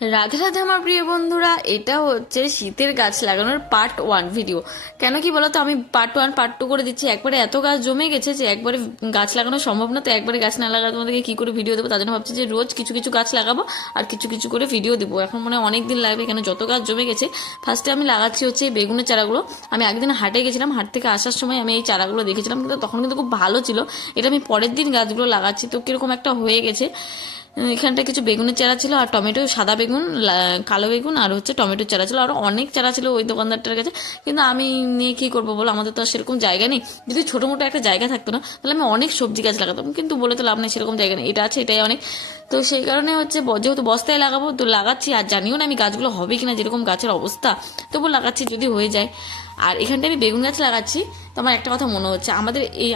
রাধে রাধে আমার প্রিয় বন্ধুরা, এটা হচ্ছে শীতের গাছ লাগানোর পার্ট 1 ভিডিও। কেন কি বলতো, আমি পার্ট 1 পার্ট 2 করে দিচ্ছি। একবারে এত গাছ জমে গেছে যে একবারে গাছ লাগানো সম্ভব না। তো একবারে গাছ না লাগাতে তোমাদেরকে কি করে ভিডিও দেবো, তার জন্য ভাবছি যে রোজ কিছু কিছু গাছ লাগাবো আর কিছু কিছু করে ভিডিও দেবো। এখন মনে হয় অনেক দিন লাগবে, কেন যত গাছ জমে গেছে। ফার্স্টে আমি লাগাচ্ছি হচ্ছে এই বেগুনের চারাগুলো। আমি একদিন হাটে গেছিলাম, হাট থেকে আসার সময় আমি এই চারাগুলো দেখেছিলাম, কিন্তু তখন কিন্তু খুব ভালো ছিল। এটা আমি পরের দিন গাছগুলো লাগাচ্ছি, তো কিরকম একটা হয়ে গেছে। এখানটা কিছু বেগুনের চারা ছিল আর টমেটো, সাদা বেগুন, কালো বেগুন আর হচ্ছে টমেটোর চারা ছিল, আর অনেক চারা ছিল ওই দোকানদারটার কাছে। কিন্তু আমি নিয়ে কি করবো বলো, আমাদের তো আর সেরকম জায়গা নেই। যদি ছোটো মোটো একটা জায়গা থাকতো না, তাহলে আমি অনেক সবজি গাছ লাগাতাম, কিন্তু বলে তো লাভ নেই, সেরকম জায়গা নেই। এটা আছে, এটাই অনেক। তো সেই কারণে হচ্ছে যেহেতু বস্তায় লাগাবো, তো লাগাচ্ছি। আর জানিও না আমি গাছগুলো হবে কিনা, যেরকম গাছের অবস্থা, তবু লাগাচ্ছি যদি হয়ে যায়। আর এখানটায় আমি বেগুন গাছ লাগাচ্ছি। তো আমার একটা কথা মনে হচ্ছে,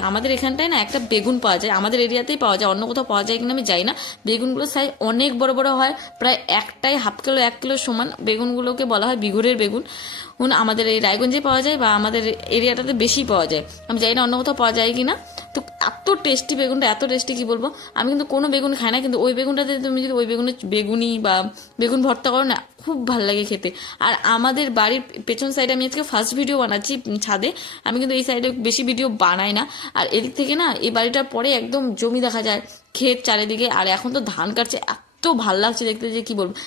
আমাদের এখানটায় না একটা বেগুন পাওয়া যায়, আমাদের এরিয়াতেই পাওয়া যায়, অন্য কোথাও পাওয়া যায় কিনা আমি জানি না। বেগুনগুলোর সাইজ অনেক বড় বড় হয়, প্রায় একটাই হাফ কিলো 1 কিলো সমান। বেগুনগুলোকে বলা হয় বিঘুরের বেগুন। আমাদের এই রায়গঞ্জে পাওয়া যায় বা আমাদের এরিয়াটাতে বেশি পাওয়া যায়, আমি জানি না অন্য কোথাও পাওয়া যায় কি না। তো এত টেস্টি বেগুনটা, এত টেস্টি কি বলবো। আমি কিন্তু কোনো বেগুন খাই না, কিন্তু ওই বেগুনটাতে তুমি যদি ওই বেগুনের বেগুনি বা বেগুন ভর্তা করো না, খুব ভালো লাগে খেতে। আর আমাদের বাড়ির পেছন সাইডে আমি আজকে ফার্স্ট ভিডিও বানাচ্ছি ছাদে। আমি কিন্তু এই সাইডে বেশি ভিডিও বানাই না। আর এদিক থেকে না এই বাড়িটার পরে একদম জমি দেখা যায়, ক্ষেত চারিদিকে। আর এখন তো ধান কাটছে, এত ভাল লাগছে দেখতে যে কি বলবো।